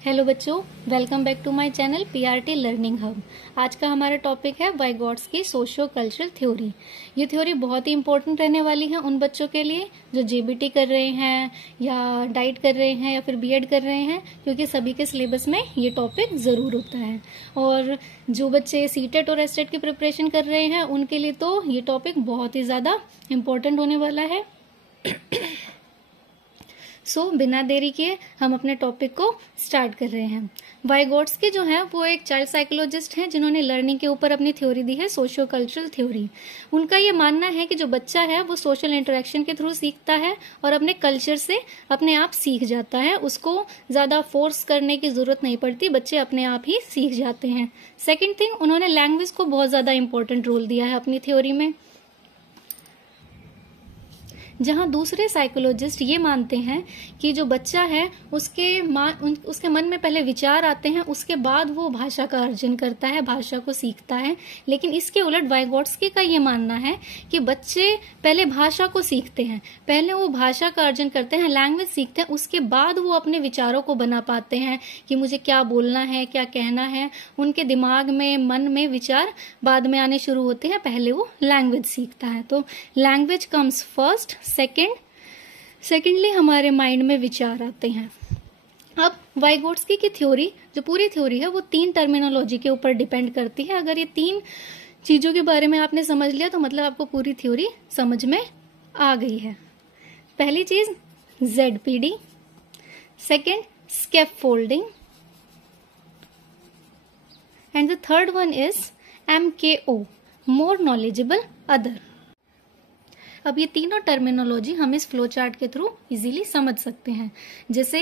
Hello बच्चों, welcome back to my channel PRT learning hub. आज का हमारा टॉपिक है वाइगॉट्स्की सोशियो कल्चरल थ्योरी। ये थ्योरी बहुत ही इंपॉर्टेंट रहने वाली है उन बच्चों के लिए जो जेबीटी कर रहे हैं या डाइट कर रहे हैं या फिर बीएड कर रहे हैं, क्योंकि सभी के सिलेबस में ये टॉपिक जरूर होता है। और जो बच्चे सीटेट और एसटेट की प्रिपरेशन कर रहे हैं उनके लिए तो ये टॉपिक बहुत ही ज्यादा इम्पोर्टेंट होने वाला है। बिना देरी किए हम अपने टॉपिक को स्टार्ट कर रहे हैं। वाइगॉट्स्की जो है वो एक चाइल्ड साइकोलॉजिस्ट हैं जिन्होंने लर्निंग के ऊपर अपनी थ्योरी दी है, सोशियो कल्चरल थ्योरी। उनका ये मानना है कि जो बच्चा है वो सोशल इंटरेक्शन के थ्रू सीखता है और अपने कल्चर से अपने आप सीख जाता है। उसको ज्यादा फोर्स करने की जरूरत नहीं पड़ती, बच्चे अपने आप ही सीख जाते हैं। सेकेंड थिंग, उन्होंने लैंग्वेज को बहुत ज्यादा इंपॉर्टेंट रोल दिया है अपनी थ्योरी में। जहां दूसरे साइकोलॉजिस्ट ये मानते हैं कि जो बच्चा है उसके मन में पहले विचार आते हैं, उसके बाद वो भाषा का अर्जन करता है, भाषा को सीखता है। लेकिन इसके उलट वाइगॉट्स्की का ये मानना है कि बच्चे पहले भाषा को सीखते हैं, पहले वो भाषा का अर्जन करते हैं, लैंग्वेज सीखते हैं, उसके बाद वो अपने विचारों को बना पाते हैं कि मुझे क्या बोलना है, क्या कहना है। उनके दिमाग में, मन में विचार बाद में आने शुरू होते हैं, पहले वो लैंग्वेज सीखता है। तो लैंग्वेज कम्स फर्स्ट, सेकेंडली हमारे माइंड में विचार आते हैं। अब वाइगॉट्स्की की थ्योरी, जो पूरी थ्योरी है, वो 3 टर्मिनोलॉजी के ऊपर डिपेंड करती है। अगर ये 3 चीजों के बारे में आपने समझ लिया तो मतलब आपको पूरी थ्योरी समझ में आ गई है। पहली चीज ZPD, second scaffolding, and the third one is MKO, more knowledgeable other. अब ये तीनों टर्मिनोलॉजी हम इस फ्लो चार्ट के थ्रू इजीली समझ सकते हैं। जैसे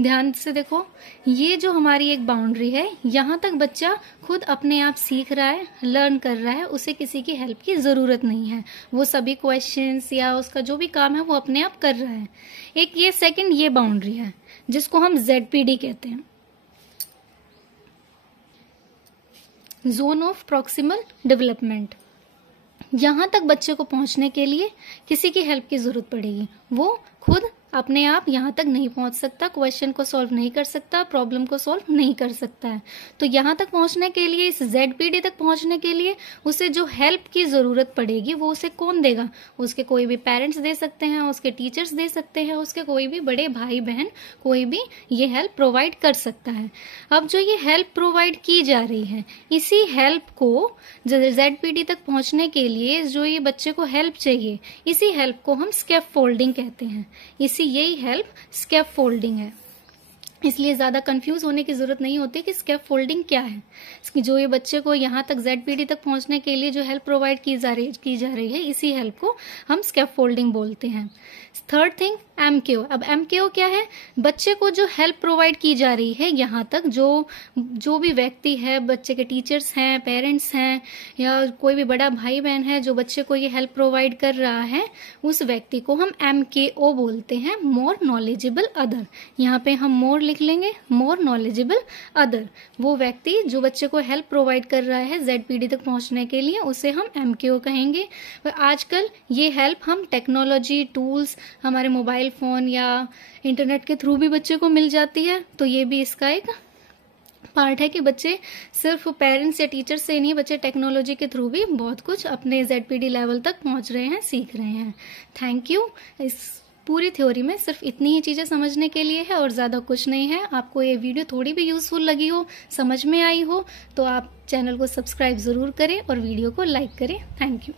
ध्यान से देखो, ये जो हमारी एक बाउंड्री है, यहाँ तक बच्चा खुद अपने आप सीख रहा है, लर्न कर रहा है, उसे किसी की हेल्प की जरूरत नहीं है। वो सभी क्वेश्चंस या उसका जो भी काम है वो अपने आप कर रहा है। एक ये सेकंड ये बाउंड्री है जिसको हम ZPD कहते हैं, जोन ऑफ प्रॉक्सिमल डेवलपमेंट। यहां तक बच्चे को पहुंचने के लिए किसी की हेल्प की जरूरत पड़ेगी। वो खुद अपने आप यहां तक नहीं पहुंच सकता, क्वेश्चन को सॉल्व नहीं कर सकता, प्रॉब्लम को सॉल्व नहीं कर सकता है। तो यहां तक पहुंचने के लिए, इस ZPD तक पहुंचने के लिए उसे जो हेल्प की जरूरत पड़ेगी वो उसे कौन देगा? उसके कोई भी पेरेंट्स दे सकते हैं, उसके टीचर्स दे सकते हैं, उसके कोई भी बड़े भाई बहन, कोई भी ये हेल्प प्रोवाइड कर सकता है। अब जो ये हेल्प प्रोवाइड की जा रही है, इसी हेल्प को ZPD तक पहुंचने के लिए जो ये बच्चे को हेल्प चाहिए, इसी हेल्प को हम स्कैफोल्डिंग कहते हैं। यही हेल्प स्कैफोल्डिंग है। इसलिए ज्यादा कंफ्यूज होने की जरूरत नहीं होती कि स्कैफोल्डिंग क्या है। जो ये बच्चे को यहाँ तक ZPD तक पहुंचने के लिए जो हेल्प प्रोवाइड की जा रही है, इसी हेल्प को हम स्कैफोल्डिंग बोलते हैं। Third thing MKO। अब MKO क्या है? बच्चे को जो हेल्प प्रोवाइड की जा रही है, यहाँ तक जो भी व्यक्ति है, बच्चे के टीचर्स हैं, पेरेंट्स हैं या कोई भी बड़ा भाई बहन है जो बच्चे को ये हेल्प प्रोवाइड कर रहा है, उस व्यक्ति को हम MKO बोलते हैं, मोर नॉलेजेबल अदर। यहाँ पे हम मोर लिख लेंगे, मोर नॉलेजेबल अदर। वो व्यक्ति जो बच्चे को हेल्प प्रोवाइड कर रहा है ZPD तक पहुंचने के लिए, उसे हम MKO कहेंगे। आजकल ये हेल्प हम टेक्नोलॉजी टूल्स, हमारे मोबाइल फोन या इंटरनेट के थ्रू भी बच्चे को मिल जाती है। तो ये भी इसका एक पार्ट है कि बच्चे सिर्फ पेरेंट्स या टीचर से नहीं, बच्चे टेक्नोलॉजी के थ्रू भी बहुत कुछ अपने ZPD लेवल तक पहुंच रहे हैं, सीख रहे हैं। Thank you. इस पूरी थ्योरी में सिर्फ इतनी ही चीजें समझने के लिए है और ज्यादा कुछ नहीं है। आपको ये वीडियो थोड़ी भी यूजफुल लगी हो, समझ में आई हो, तो आप चैनल को सब्सक्राइब जरूर करें और वीडियो को लाइक करें। Thank you.